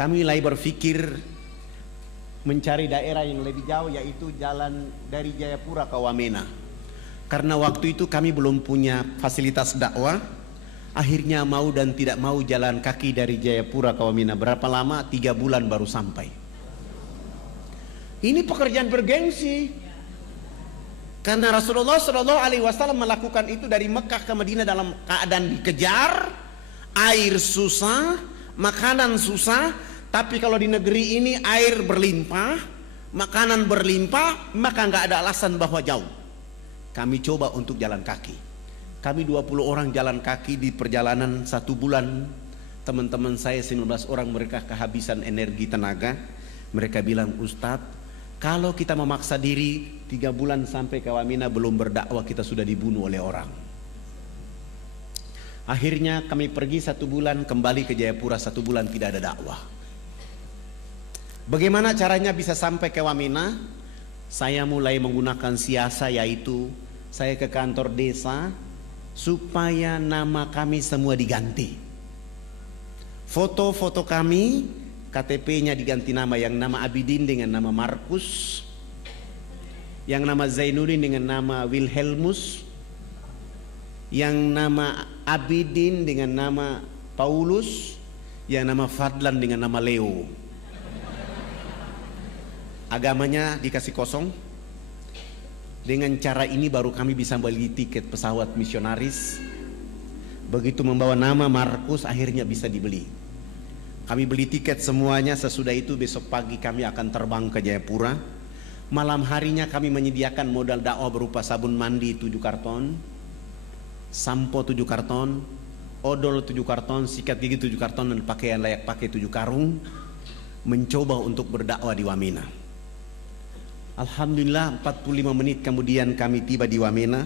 kami mulai berpikir mencari daerah yang lebih jauh, yaitu jalan dari Jayapura ke Wamena. Karena waktu itu kami belum punya fasilitas dakwah, akhirnya mau dan tidak mau jalan kaki dari Jayapura ke Wamena. Berapa lama? 3 bulan baru sampai. Ini pekerjaan bergengsi, karena Rasulullah SAW melakukan itu dari Mekah ke Madinah dalam keadaan dikejar, air susah, makanan susah. Tapi kalau di negeri ini air berlimpah, makanan berlimpah, maka nggak ada alasan bahwa jauh. Kami coba untuk jalan kaki. Kami 20 orang jalan kaki di perjalanan 1 bulan. Teman-teman saya 19 orang, mereka kehabisan energi tenaga. Mereka bilang, Ustadz, kalau kita memaksa diri 3 bulan sampai ke Wamena belum berdakwah, kita sudah dibunuh oleh orang. Akhirnya kami pergi 1 bulan, kembali ke Jayapura 1 bulan, tidak ada dakwah. Bagaimana caranya bisa sampai ke Wamena? Saya mulai menggunakan siasa, yaitu saya ke kantor desa supaya nama kami semua diganti. Foto-foto kami, KTP-nya diganti nama, yang nama Abidin dengan nama Markus, yang nama Zainuddin dengan nama Wilhelmus, yang nama Abidin dengan nama Paulus, yang nama Fadlan dengan nama Leo. Agamanya dikasih kosong. Dengan cara ini baru kami bisa beli tiket pesawat misionaris. Begitu membawa nama Markus, akhirnya bisa dibeli. Kami beli tiket semuanya. Sesudah itu besok pagi kami akan terbang ke Jayapura. Malam harinya kami menyediakan modal dakwah berupa sabun mandi 7 karton, sampo 7 karton, odol 7 karton, sikat gigi 7 karton, dan pakaian layak pakai 7 karung. Mencoba untuk berdakwah di Wamena. Alhamdulillah 45 menit kemudian kami tiba di Wamena.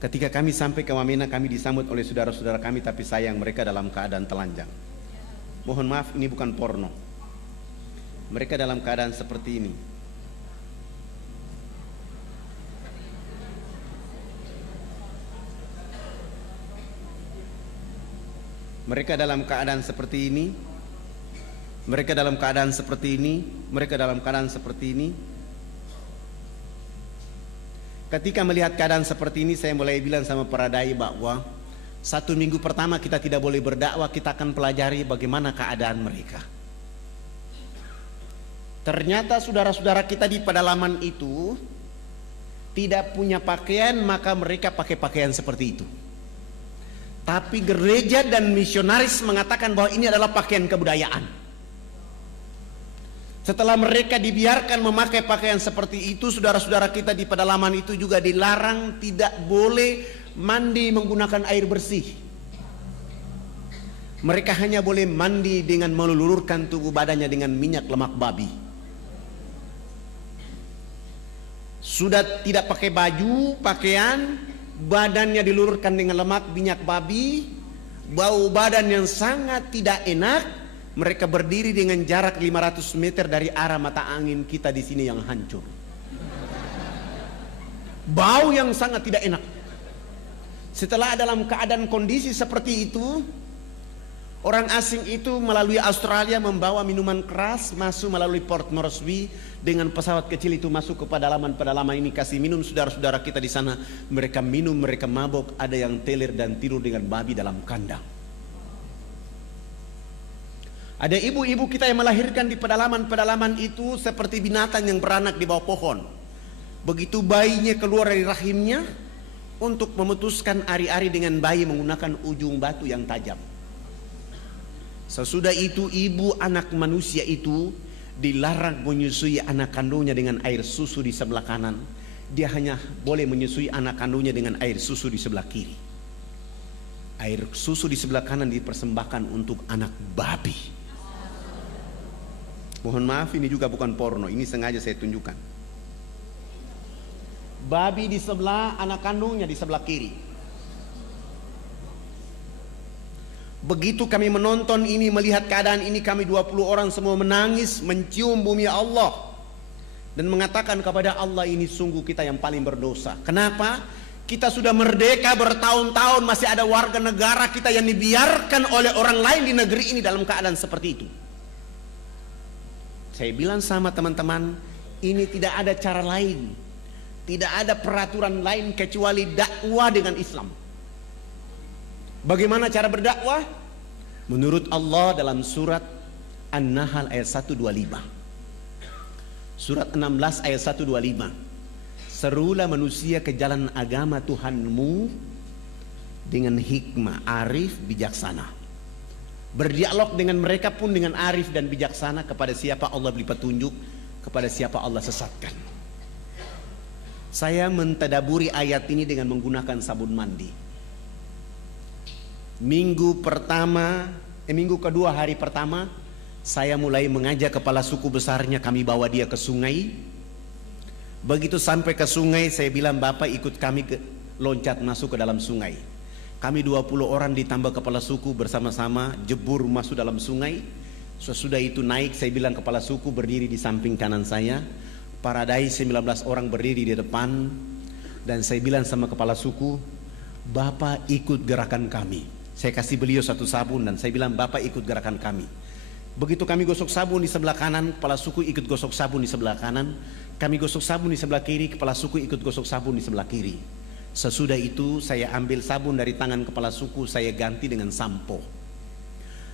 Ketika kami sampai ke Wamena, kami disambut oleh saudara-saudara kami, tapi sayang mereka dalam keadaan telanjang. Mohon maaf, ini bukan porno. Mereka dalam keadaan seperti ini. Mereka dalam keadaan seperti ini. Mereka dalam keadaan seperti ini. Mereka dalam keadaan seperti ini. Ketika melihat keadaan seperti ini, saya mulai bilang sama para dai bahwa 1 minggu pertama kita tidak boleh berdakwah, kita akan pelajari bagaimana keadaan mereka. Ternyata saudara-saudara kita di pedalaman itu tidak punya pakaian, maka mereka pakai pakaian seperti itu. Tapi gereja dan misionaris mengatakan bahwa ini adalah pakaian kebudayaan. Setelah mereka dibiarkan memakai pakaian seperti itu, saudara-saudara kita di pedalaman itu juga dilarang tidak boleh mandi menggunakan air bersih. Mereka hanya boleh mandi dengan melulurkan tubuh badannya dengan minyak lemak babi. Sudah tidak pakai baju, pakaian, badannya dilulurkan dengan lemak minyak babi, bau badan yang sangat tidak enak. Mereka berdiri dengan jarak 500 meter dari arah mata angin kita di sini yang hancur. Bau yang sangat tidak enak. Setelah dalam keadaan kondisi seperti itu, orang asing itu melalui Australia membawa minuman keras masuk melalui Port Moresby dengan pesawat kecil itu masuk ke pedalaman-pedalaman ini, kasih minum saudara-saudara kita di sana. Mereka minum, mereka mabok, ada yang teler dan tidur dengan babi dalam kandang. Ada ibu-ibu kita yang melahirkan di pedalaman-pedalaman itu seperti binatang yang beranak di bawah pohon. Begitu bayinya keluar dari rahimnya, untuk memutuskan ari-ari dengan bayi menggunakan ujung batu yang tajam. Sesudah itu ibu anak manusia itu dilarang menyusui anak kandungnya dengan air susu di sebelah kanan. Dia hanya boleh menyusui anak kandungnya dengan air susu di sebelah kiri. Air susu di sebelah kanan dipersembahkan untuk anak babi. Mohon maaf, ini juga bukan porno, ini sengaja saya tunjukkan. Babi di sebelah, anak kandungnya di sebelah kiri. Begitu kami menonton ini, melihat keadaan ini, kami 20 orang semua menangis, mencium bumi Allah dan mengatakan kepada Allah, ini sungguh kita yang paling berdosa. Kenapa? Kita sudah merdeka bertahun-tahun, masih ada warga negara kita yang dibiarkan oleh orang lain di negeri ini dalam keadaan seperti itu. Saya bilang sama teman-teman, ini tidak ada cara lain, tidak ada peraturan lain kecuali dakwah dengan Islam. Bagaimana cara berdakwah? Menurut Allah dalam surat An-Nahl ayat 125. Surat 16 ayat 125. Serulah manusia ke jalan agama Tuhanmu dengan hikmah, arif, bijaksana. Berdialog dengan mereka pun dengan arif dan bijaksana. Kepada siapa Allah beri petunjuk, kepada siapa Allah sesatkan. Saya mentadaburi ayat ini dengan menggunakan sabun mandi. Minggu kedua hari pertama, saya mulai mengajak kepala suku besarnya, kami bawa dia ke sungai. Begitu sampai ke sungai, saya bilang, Bapak ikut kami loncat masuk ke dalam sungai. Kami 20 orang ditambah kepala suku bersama-sama jebur masuk dalam sungai. Sesudah itu naik, saya bilang kepala suku berdiri di samping kanan saya, para dai 19 orang berdiri di depan. Dan saya bilang sama kepala suku, Bapak ikut gerakan kami. Saya kasih beliau satu sabun dan saya bilang, Bapak ikut gerakan kami. Begitu kami gosok sabun di sebelah kanan, kepala suku ikut gosok sabun di sebelah kanan. Kami gosok sabun di sebelah kiri, kepala suku ikut gosok sabun di sebelah kiri. Sesudah itu saya ambil sabun dari tangan kepala suku, saya ganti dengan sampo.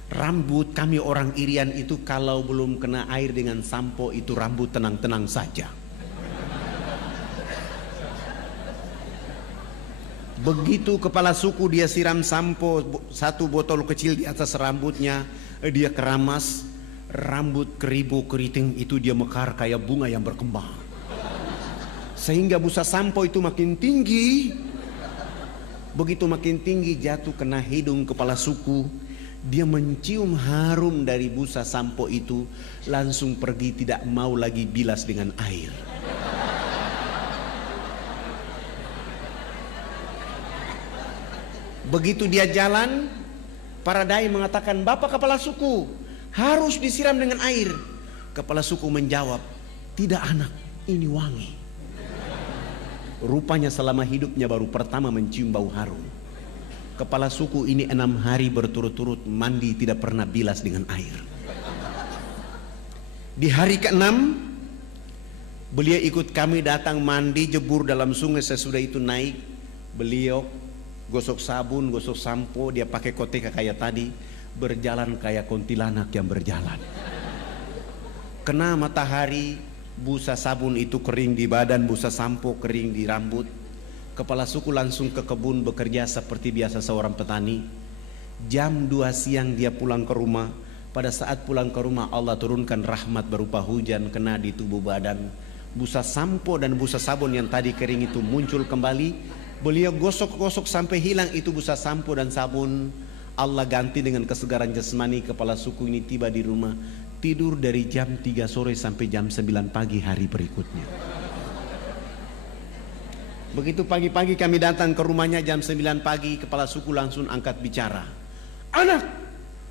Rambut kami orang Irian itu kalau belum kena air dengan sampo itu rambut tenang-tenang saja. Begitu kepala suku dia siram sampo satu botol kecil di atas rambutnya, dia keramas, rambut keribu keriting itu dia mekar kayak bunga yang berkembang. Sehingga busa sampo itu makin tinggi. Begitu makin tinggi jatuh kena hidung kepala suku. Dia mencium harum dari busa sampo itu, langsung pergi, tidak mau lagi bilas dengan air. Begitu dia jalan, para dai mengatakan, Bapak kepala suku, harus disiram dengan air. Kepala suku menjawab, tidak anak, ini wangi. Rupanya selama hidupnya baru pertama mencium bau harum. Kepala suku ini 6 hari berturut-turut mandi tidak pernah bilas dengan air. Di hari ke-6 beliau ikut kami datang mandi jebur dalam sungai. Sesudah itu naik, beliau gosok sabun, gosok sampo, dia pakai koteka kayak tadi, berjalan kayak kuntilanak yang berjalan. Kena matahari, busa sabun itu kering di badan, busa sampo kering di rambut. Kepala suku langsung ke kebun bekerja seperti biasa seorang petani. Jam 2 siang dia pulang ke rumah. Pada saat pulang ke rumah Allah turunkan rahmat berupa hujan kena di tubuh badan. Busa sampo dan busa sabun yang tadi kering itu muncul kembali. Beliau gosok-gosok sampai hilang itu busa sampo dan sabun. Allah ganti dengan kesegaran jasmani. Kepala suku ini tiba di rumah, tidur dari jam 3 sore sampai jam 9 pagi hari berikutnya. Begitu pagi-pagi kami datang ke rumahnya jam 9 pagi, kepala suku langsung angkat bicara. Anak,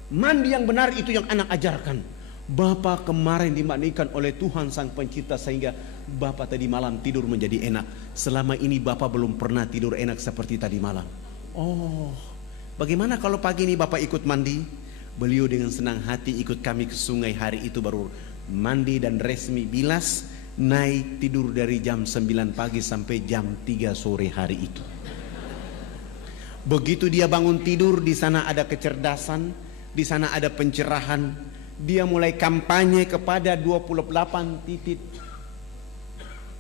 mandi yang benar itu yang anak ajarkan. Bapak kemarin dimandikan oleh Tuhan Sang Pencipta sehingga Bapak tadi malam tidur menjadi enak. Selama ini Bapak belum pernah tidur enak seperti tadi malam. Oh, bagaimana kalau pagi ini Bapak ikut mandi? Beliau dengan senang hati ikut kami ke sungai. Hari itu baru mandi dan resmi bilas, naik tidur dari jam 9 pagi sampai jam 3 sore hari itu. Begitu dia bangun tidur, di sana ada kecerdasan, di sana ada pencerahan. Dia mulai kampanye kepada 28 titik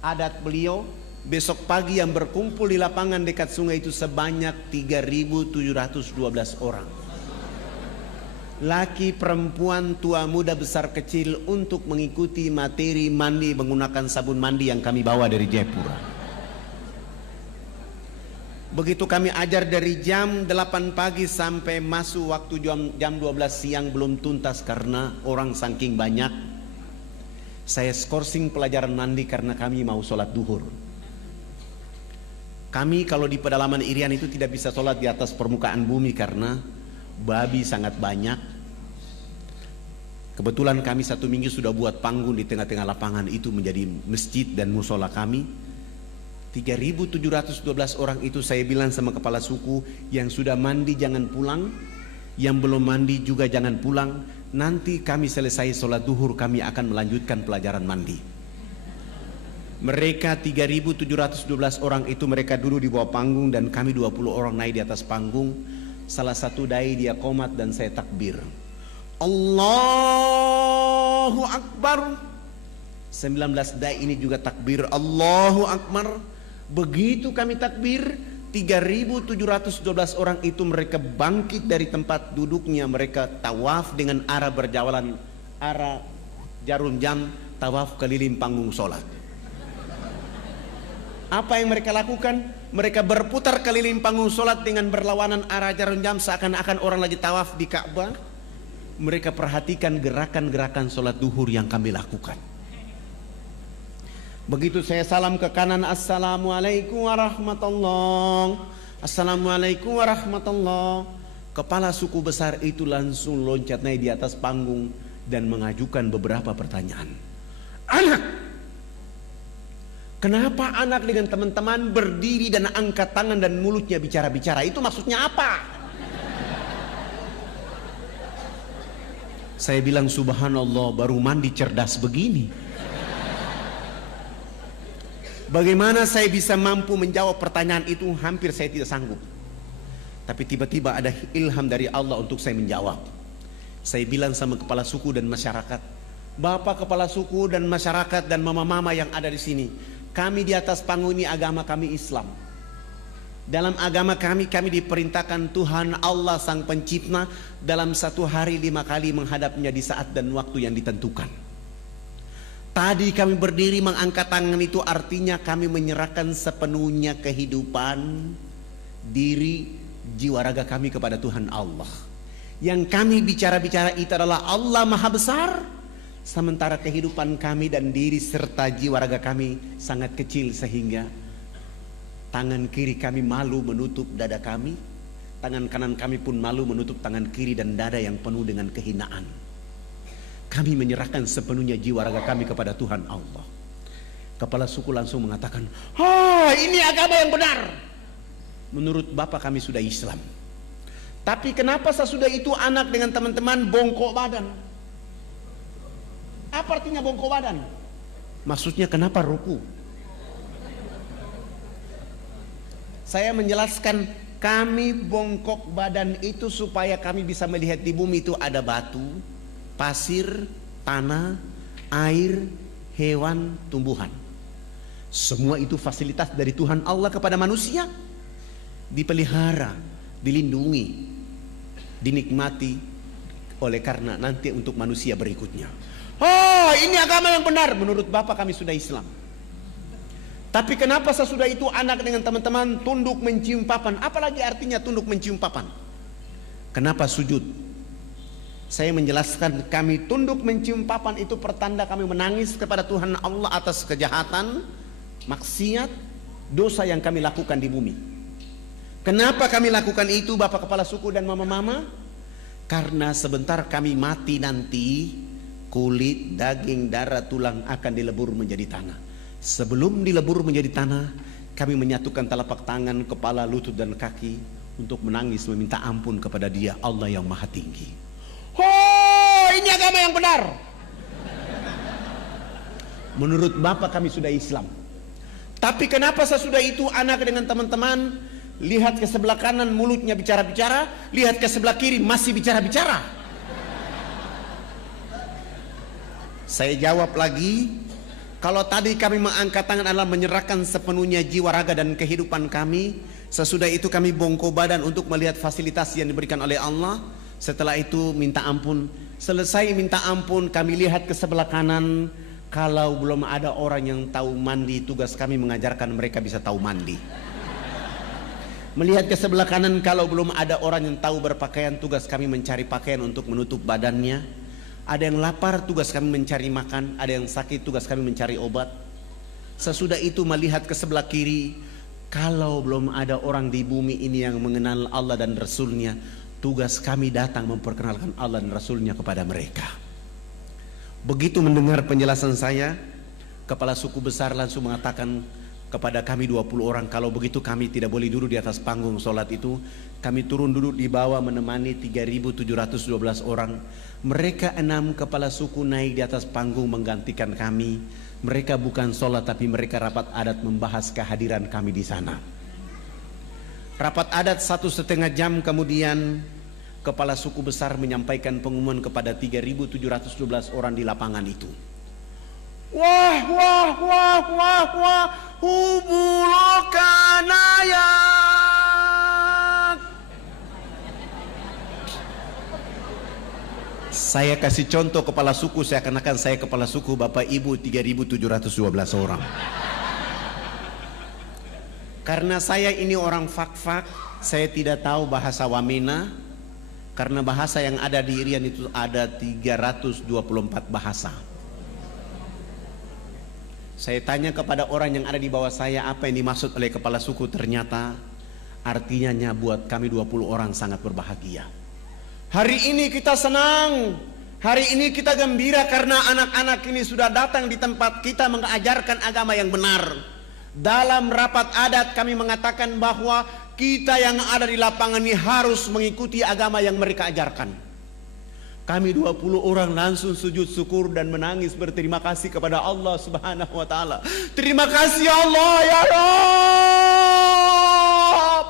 adat beliau. Besok pagi yang berkumpul di lapangan dekat sungai itu sebanyak 3.712 orang. Laki, perempuan, tua, muda, besar, kecil untuk mengikuti materi mandi menggunakan sabun mandi yang kami bawa dari Jayapura. Begitu kami ajar dari jam 8 pagi sampai masuk waktu jam 12 siang belum tuntas karena orang saking banyak. Saya skorsing pelajaran mandi karena kami mau sholat duhur. Kami kalau di pedalaman Irian itu tidak bisa sholat di atas permukaan bumi karena babi sangat banyak. Kebetulan kami 1 minggu sudah buat panggung di tengah-tengah lapangan itu menjadi masjid dan musola kami. 3.712 orang itu saya bilang sama kepala suku yang sudah mandi jangan pulang, Yang belum mandi juga jangan pulang. Nanti kami selesai sholat duhur, kami akan melanjutkan pelajaran mandi. Mereka 3.712 orang itu mereka duduk di bawah panggung dan kami 20 orang naik di atas panggung. Salah satu dai dia qomat dan saya takbir. Allahu Akbar. 19 dai ini juga takbir Allahu Akbar. Begitu kami takbir, 3.712 orang itu mereka bangkit dari tempat duduknya, mereka tawaf dengan arah berjalan, arah jarum jam, tawaf keliling panggung sholat. Apa yang mereka lakukan? Mereka berputar keliling panggung sholat dengan berlawanan arah jarum jam seakan-akan orang lagi tawaf di Ka'bah. Mereka perhatikan gerakan-gerakan sholat duhur yang kami lakukan. Begitu saya salam ke kanan, Assalamualaikum warahmatullahi, Assalamualaikum warahmatullahi. Kepala suku besar itu langsung loncat naik di atas panggung dan mengajukan beberapa pertanyaan. Anak, kenapa anak dengan teman-teman berdiri dan angkat tangan dan mulutnya bicara-bicara? Itu maksudnya apa? Saya bilang subhanallah, baru mandi cerdas begini. Bagaimana saya bisa mampu menjawab pertanyaan itu? Hampir saya tidak sanggup. Tapi tiba-tiba ada ilham dari Allah untuk saya menjawab. Saya bilang sama kepala suku dan masyarakat, Bapak kepala suku dan masyarakat dan mama-mama yang ada di sini, kami di atas panggung ini agama kami Islam. Dalam agama kami diperintahkan Tuhan Allah Sang Pencipta dalam satu hari 5 kali menghadapnya di saat dan waktu yang ditentukan. Tadi kami berdiri mengangkat tangan itu artinya kami menyerahkan sepenuhnya kehidupan, diri, jiwa raga kami kepada Tuhan Allah. Yang kami bicara-bicara itu adalah Allah Maha Besar, sementara kehidupan kami dan diri serta jiwa raga kami sangat kecil sehingga tangan kiri kami malu menutup dada kami, tangan kanan kami pun malu menutup tangan kiri dan dada yang penuh dengan kehinaan. Kami menyerahkan sepenuhnya jiwa raga kami kepada Tuhan Allah. Kepala suku langsung mengatakan, ini agama yang benar. Menurut Bapak kami sudah Islam. Tapi kenapa sesudah itu anak dengan teman-teman bongkok badan? Apa artinya bongkok badan? Maksudnya kenapa ruku? Saya menjelaskan, kami bongkok badan itu supaya kami bisa melihat di bumi itu ada batu, pasir, tanah, air, hewan, tumbuhan. Semua itu fasilitas dari Tuhan Allah kepada manusia. Dipelihara, dilindungi, dinikmati oleh karena nanti untuk manusia berikutnya. Ini agama yang benar. Menurut Bapak kami sudah Islam. Tapi kenapa sesudah itu anak dengan teman-teman tunduk mencium papan? Apalagi artinya tunduk mencium papan? Kenapa sujud? Saya menjelaskan, kami tunduk mencium papan itu pertanda kami menangis kepada Tuhan Allah atas kejahatan, maksiat, dosa yang kami lakukan di bumi. Kenapa kami lakukan itu Bapak kepala suku dan mama-mama? Karena sebentar kami mati nanti, kulit, daging, darah, tulang akan dilebur menjadi tanah. Sebelum dilebur menjadi tanah, kami menyatukan telapak tangan, kepala, lutut dan kaki untuk menangis meminta ampun kepada Dia Allah yang Maha Tinggi. Ini agama yang benar. Menurut Bapak kami sudah Islam. Tapi kenapa sesudah itu anak dengan teman-teman lihat ke sebelah kanan mulutnya bicara-bicara, lihat ke sebelah kiri masih bicara-bicara? Saya jawab lagi, kalau tadi kami mengangkat tangan adalah menyerahkan sepenuhnya jiwa raga dan kehidupan kami, sesudah itu kami bongkok badan untuk melihat fasilitas yang diberikan oleh Allah. Setelah itu minta ampun. Selesai minta ampun, kami lihat ke sebelah kanan. Kalau belum ada orang yang tahu mandi, tugas kami mengajarkan mereka bisa tahu mandi. Melihat ke sebelah kanan, kalau belum ada orang yang tahu berpakaian, tugas kami mencari pakaian untuk menutup badannya. Ada yang lapar, tugas kami mencari makan. Ada yang sakit, tugas kami mencari obat. Sesudah itu melihat ke sebelah kiri, kalau belum ada orang di bumi ini yang mengenal Allah dan Rasulnya, tugas kami datang memperkenalkan Allah dan Rasulnya kepada mereka. Begitu mendengar penjelasan saya, kepala suku besar langsung mengatakan, kepada kami 20 orang, kalau begitu kami tidak boleh duduk di atas panggung sholat itu. Kami turun duduk di bawah menemani 3.712 orang. Mereka 6 kepala suku naik di atas panggung menggantikan kami. Mereka bukan sholat, tapi mereka rapat adat membahas kehadiran kami di sana. Rapat adat 1,5 jam kemudian, kepala suku besar menyampaikan pengumuman kepada 3.712 orang di lapangan itu. Wah, wah, wah, wah, wah, hubulokanaya. Saya kasih contoh kepala suku, saya kenakan saya kepala suku, Bapak Ibu 3.712 orang. Karena saya ini orang fak-fak, saya tidak tahu bahasa Wamena. Karena bahasa yang ada di Irian itu ada 324 bahasa. Saya tanya kepada orang yang ada di bawah saya apa yang dimaksud oleh kepala suku, ternyata artinya buat kami 20 orang sangat berbahagia. Hari ini kita senang, hari ini kita gembira karena anak-anak ini sudah datang di tempat kita mengajarkan agama yang benar. Dalam rapat adat kami mengatakan bahwa kita yang ada di lapangan ini harus mengikuti agama yang mereka ajarkan. Kami 20 orang langsung sujud syukur dan menangis berterima kasih kepada Allah Subhanahu wa taala. Terima kasih Allah ya Rabb.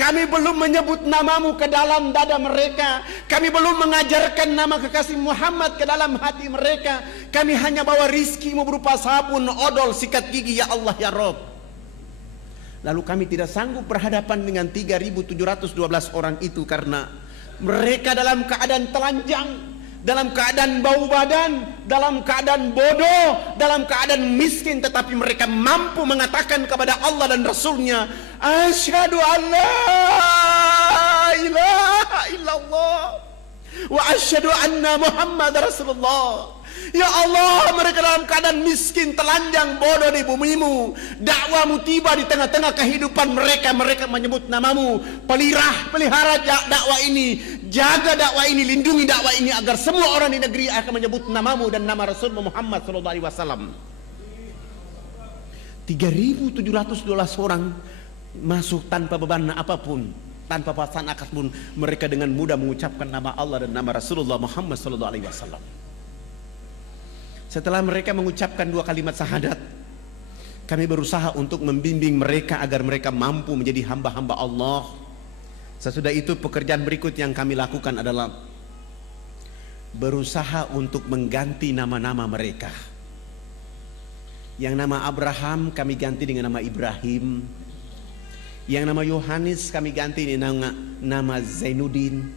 Kami belum menyebut namamu ke dalam dada mereka. Kami belum mengajarkan nama kekasih Muhammad ke dalam hati mereka. Kami hanya bawa rizkimu berupa sabun, odol, sikat gigi ya Allah ya Rabb. Lalu kami tidak sanggup berhadapan dengan 3.712 orang itu karena mereka dalam keadaan telanjang, dalam keadaan bau badan, dalam keadaan bodoh, dalam keadaan miskin, tetapi mereka mampu mengatakan kepada Allah dan Rasulnya, asyhadu an la ilaha illallah wa asyhadu anna Muhammad Rasulullah. Ya Allah, mereka dalam keadaan miskin, telanjang, bodoh di bumimu. Dakwamu tiba di tengah-tengah kehidupan mereka. Mereka menyebut namamu. Pelihara dakwah ini, jaga dakwah ini, lindungi dakwah ini agar semua orang di negeri akan menyebut namamu dan nama Rasul Muhammad SAW. 3.712 orang masuk tanpa beban apapun, tanpa paksaan apapun. Mereka dengan mudah mengucapkan nama Allah dan nama Rasulullah Muhammad SAW. Setelah mereka mengucapkan 2 kalimat syahadat, kami berusaha untuk membimbing mereka agar mereka mampu menjadi hamba-hamba Allah. Sesudah itu pekerjaan berikut yang kami lakukan adalah berusaha untuk mengganti nama-nama mereka. Yang nama Abraham kami ganti dengan nama Ibrahim. Yang nama Yohanes kami ganti dengan nama Zainuddin.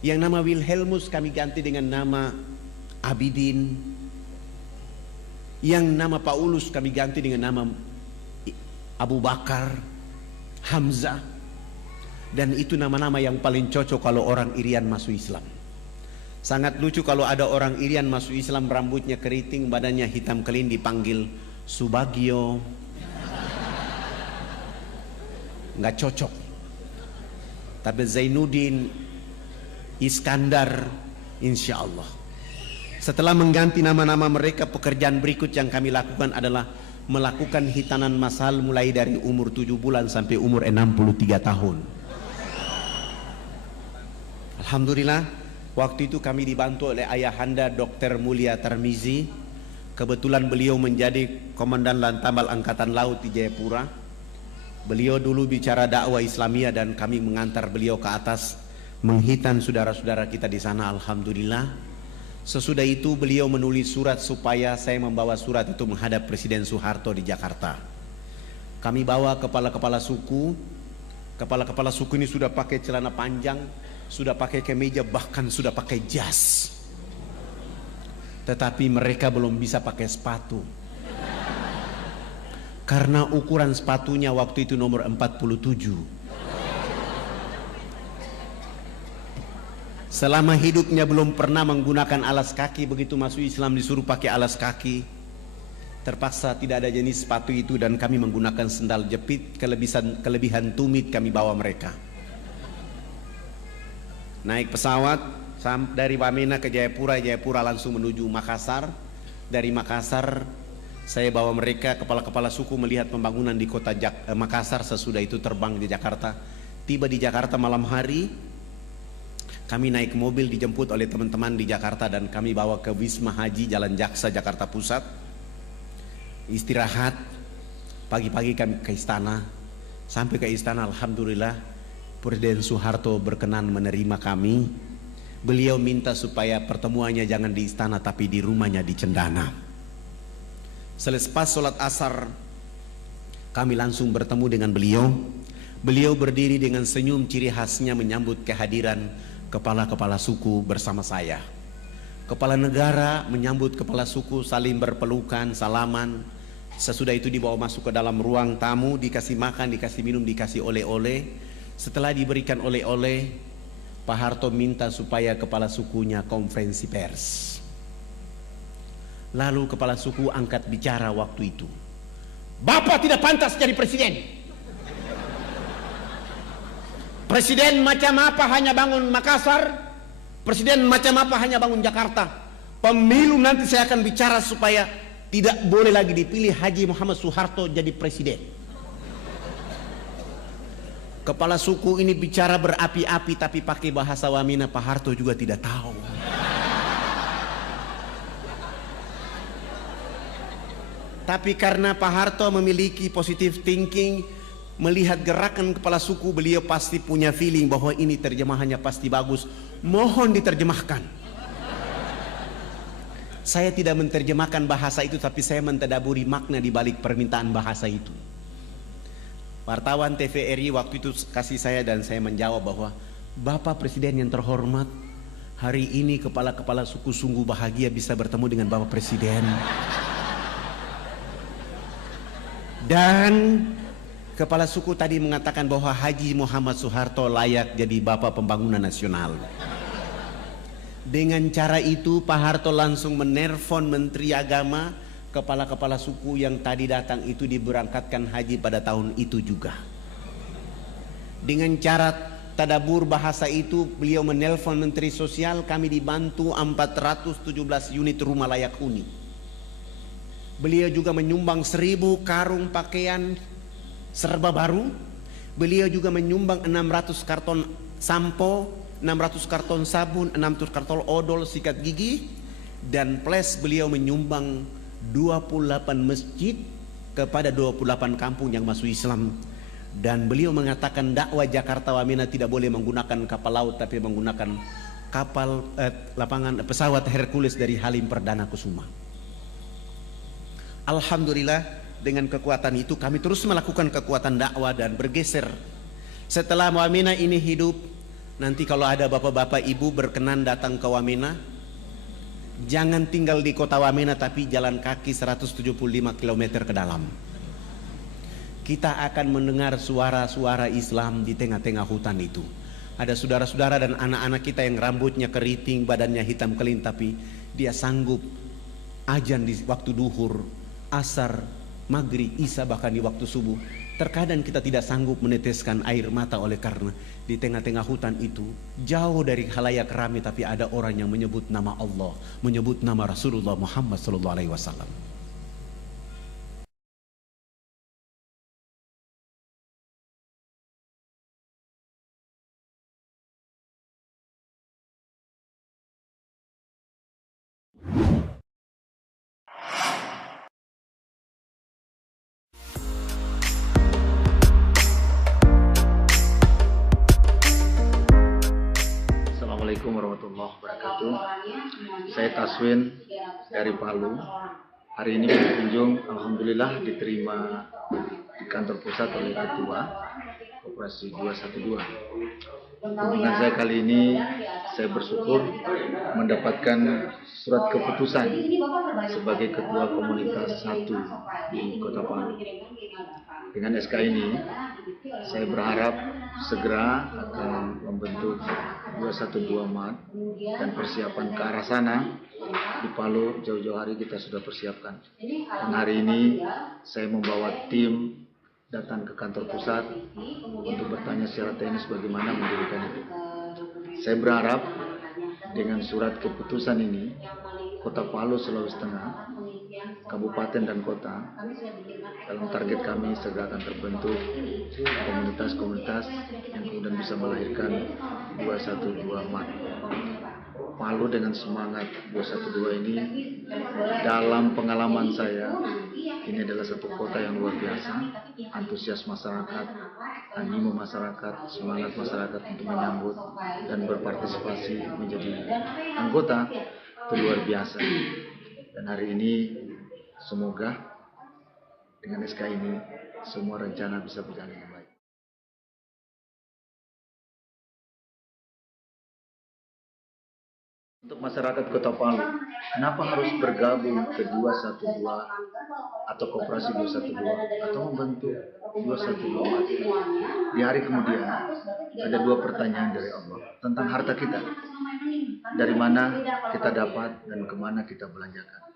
Yang nama Wilhelmus kami ganti dengan nama Abidin. Yang nama Paulus kami ganti dengan nama Abu Bakar, Hamzah. Dan itu nama-nama yang paling cocok kalau orang Irian masuk Islam. Sangat lucu kalau ada orang Irian masuk Islam, rambutnya keriting, badannya hitam kelin, dipanggil Subagio. Nggak cocok. Tapi Zainuddin, Iskandar, insya Allah. Setelah mengganti nama-nama mereka, pekerjaan berikut yang kami lakukan adalah melakukan hitanan masal mulai dari umur 7 bulan sampai umur 63 tahun. Alhamdulillah, waktu itu kami dibantu oleh ayahanda Dr. Mulia Tarmizi. Kebetulan beliau menjadi Komandan Lantamal Angkatan Laut di Jayapura. Beliau dulu bicara dakwah Islamiyah dan kami mengantar beliau ke atas menghitan saudara-saudara kita di sana. Alhamdulillah. Sesudah itu beliau menulis surat supaya saya membawa surat itu menghadap Presiden Soeharto di Jakarta. Kami bawa kepala-kepala suku. Kepala-kepala suku ini sudah pakai celana panjang, sudah pakai kemeja, bahkan sudah pakai jas. Tetapi mereka belum bisa pakai sepatu. Karena ukuran sepatunya waktu itu nomor 47. Selama hidupnya belum pernah menggunakan alas kaki, begitu masuk Islam disuruh pakai alas kaki. Terpaksa tidak ada jenis sepatu itu dan kami menggunakan sendal jepit. Kelebihan tumit kami bawa mereka. Naik pesawat dari Wamena ke Jayapura, Jayapura langsung menuju Makassar. Dari Makassar Saya bawa mereka, kepala-kepala suku, melihat pembangunan di kota Makassar. Sesudah itu terbang di Jakarta. Tiba di Jakarta malam hari, kami naik mobil dijemput oleh teman-teman di Jakarta dan kami bawa ke Wisma Haji Jalan Jaksa, Jakarta Pusat. Istirahat, pagi-pagi kami ke istana. Sampai ke istana, alhamdulillah Presiden Soeharto berkenan menerima kami. Beliau minta supaya pertemuannya jangan di istana tapi di rumahnya di Cendana. Selepas sholat asar, kami langsung bertemu dengan beliau. Beliau berdiri dengan senyum ciri khasnya menyambut kehadiran kepala-kepala suku bersama saya. Kepala negara menyambut kepala suku, saling berpelukan, salaman. Sesudah itu dibawa masuk ke dalam ruang tamu, dikasih makan, dikasih minum, dikasih oleh-oleh. Setelah diberikan oleh-oleh, Pak Harto minta supaya kepala sukunya konferensi pers. Lalu kepala suku angkat bicara waktu itu. Bapak tidak pantas jadi presiden. Presiden macam apa hanya bangun Makassar, presiden macam apa hanya bangun Jakarta. Pemilu nanti saya akan bicara supaya tidak boleh lagi dipilih Haji Muhammad Soeharto jadi presiden. Kepala suku ini bicara berapi-api tapi pakai bahasa Wamena. Pak Harto juga tidak tahu. Tapi karena Pak Harto memiliki positive thinking, melihat gerakan kepala suku, beliau pasti punya feeling bahwa ini terjemahannya pasti bagus. Mohon diterjemahkan. Saya tidak menerjemahkan bahasa itu, tapi saya mentadaburi makna di balik permintaan bahasa itu. Wartawan TVRI waktu itu kasih saya dan saya menjawab bahwa Bapak Presiden yang terhormat, hari ini kepala-kepala suku sungguh bahagia bisa bertemu dengan Bapak Presiden. Dan kepala suku tadi mengatakan bahwa Haji Muhammad Soeharto layak jadi Bapak Pembangunan Nasional. Dengan cara itu Pak Harto langsung menelpon Menteri Agama, kepala-kepala suku yang tadi datang itu diberangkatkan haji pada tahun itu juga. Dengan cara tadabur bahasa itu beliau menelpon Menteri Sosial, kami dibantu 417 unit rumah layak huni. Beliau juga menyumbang 1000 karung pakaian serba baru. Beliau juga menyumbang 600 karton sampo, 600 karton sabun, 600 karton odol sikat gigi. Dan plus beliau menyumbang 28 masjid kepada 28 kampung yang masuk Islam. Dan beliau mengatakan dakwah Jakarta Wamena tidak boleh menggunakan kapal laut tapi menggunakan kapal pesawat Hercules dari Halim Perdana Kusuma. Alhamdulillah dengan kekuatan itu kami terus melakukan kekuatan dakwah dan bergeser. Setelah Wamena ini hidup, nanti kalau ada bapak-bapak ibu berkenan datang ke Wamena, jangan tinggal di kota Wamena tapi jalan kaki 175 km ke dalam. Kita akan mendengar suara-suara Islam di tengah-tengah hutan itu. Ada saudara-saudara dan anak-anak kita yang rambutnya keriting, badannya hitam kelin, tapi dia sanggup ajan di waktu duhur, asar, maghrib, isya, bahkan di waktu subuh. Terkadang kita tidak sanggup meneteskan air mata oleh karena di tengah-tengah hutan itu jauh dari khalayak ramai, tapi ada orang yang menyebut nama Allah, menyebut nama Rasulullah Muhammad SAW. Assalamualaikum warahmatullahi wabarakatuh. Saya Taswin dari Palu. Hari ini berkunjung, alhamdulillah diterima di kantor pusat oleh Ketua Koperasi 212. Kunjungan saya kali ini, saya bersyukur mendapatkan surat keputusan sebagai Ketua Komunitas 1 di Kota Palu. Dengan SK ini, saya berharap segera akan membentuk 212 MAD dan persiapan ke arah sana. Di Palu jauh-jauh hari kita sudah persiapkan. Dan hari ini saya membawa tim datang ke kantor pusat untuk bertanya secara teknis bagaimana mendirikan itu. Saya berharap dengan surat keputusan ini, Kota Palu, Sulawesi Tengah kabupaten dan kota. Dalam target kami segera akan terbentuk komunitas-komunitas yang kemudian bisa melahirkan 212 Mat. Palu dengan semangat 212 ini, dalam pengalaman saya, ini adalah satu kota yang luar biasa. Antusias masyarakat, animo masyarakat, semangat masyarakat untuk menyambut dan berpartisipasi menjadi anggota itu luar biasa. Dan hari ini semoga dengan SK ini semua rencana bisa berjalan dengan baik. Untuk masyarakat Kota Palu, kenapa harus bergabung ke 212 atau Koperasi 212 atau membentuk 212 Mat? Di hari kemudian ada dua pertanyaan dari Allah tentang harta kita. Dari mana kita dapat dan kemana kita belanjakan.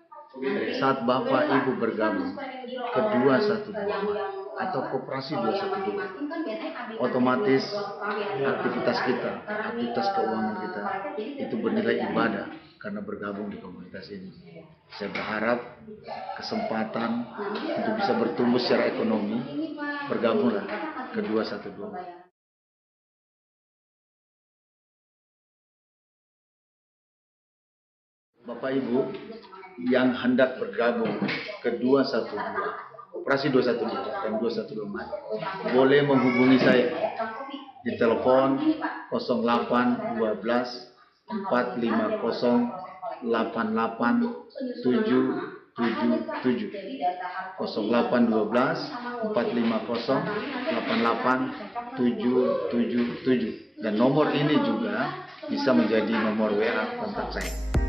Saat Bapak Ibu bergabung ke 212 Mat atau Koperasi 212, otomatis aktivitas kita, aktivitas keuangan kita itu bernilai ibadah karena bergabung di komunitas ini. Saya berharap kesempatan untuk bisa bertumbuh secara ekonomi, bergabunglah ke 212. Bapak Ibu yang hendak bergabung ke 212, Operasi 212 dan 212 Mat, boleh menghubungi saya di telepon 0812 450 8877 0812 450 8877, dan nomor ini juga bisa menjadi nomor WA kontak saya.